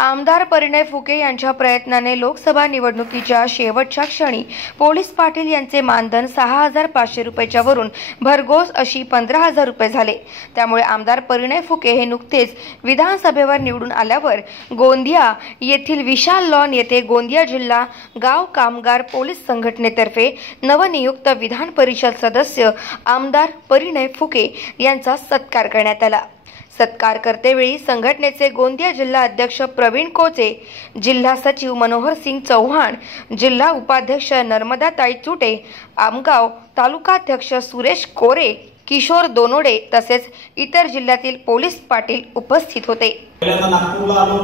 आमदार परिणय फुके यांच्या प्रयत्नाने लोकसभा निवडणुकीच्या शेवटच्या क्षणी पोलीस पाटील यांचे मानधन 6,500 रुपयाच्या वरून भरघोस अशी 15,000 रुपये झाले। त्यामुळे आमदार परिणय फुके हे नुकतेच विधानसभेवर निवडून आल्यावर गोंदिया येथील विशाल लॉन येथे गोंदिया जिल्हा गाव कामगार पोलीस संघटनेतर्फे नवनियुक्त विधान परिषद सदस्य आमदार परिणय फुके यांचा सत्कार करण्यात आला। सत्कार करतेवेळी संघटनेचे गोंदिया जिल्हा अध्यक्ष प्रवीण कोचे, जिल्हा सचिव मनोहर सिंग चौहान, जिल्हा उपाध्यक्ष नर्मदाताई चुटे, आमगाव तालुकाध्यक्ष सुरेश कोरे, किशोर दोनोडे तसेच इतर जिल्ह्यातील पोलीस पाटील उपस्थित होते। नागपूरला आलो,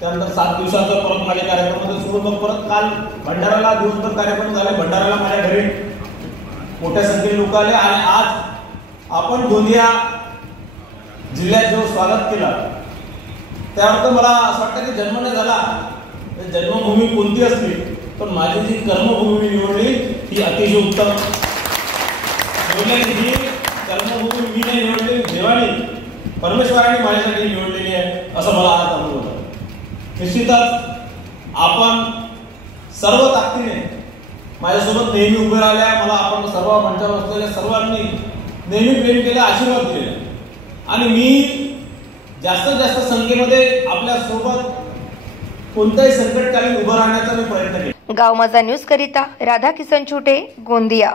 त्यानंतर 7 दिवसाचा परत माझ्या कार्यक्रमामध्ये सोडून मग परत काल भंडाराला दिवसभर कार्यक्रम झाले। भंडाराला माझ्या घरी मोठ्या संख्येने लोक आले आणि आज आपण गोंदिया जिल्ह्यात जो स्वागत केला त्यावर मला असं वाटतं की जन्म नाही झाला, जन्मभूमी कोणती असली पण माझी जी कर्मभूमी निवडली ही अतिशय उत्तम ही कर्मभूमी मी नाही निवडली, देवाने परमेश्वराने माझ्यासाठी निवडलेली आहे असं मला आज अनुभव होता। निश्चितच आपण सर्व ताकदीने माझ्यासोबत नेहमी उभे राहिल्या, मला आपण सर्व मंचावर असलेल्या सर्वांनी नेहमी प्रेम केले, आशीर्वाद दिले आणि मी जास्तीत जास्त संख्येमध्ये आपल्या सोबत कोणत्याही संकटकालीन उभं राहण्याचा मी प्रयत्न केला। गाव माझा न्यूज करिता राधा किसन छुटे, गोंदिया।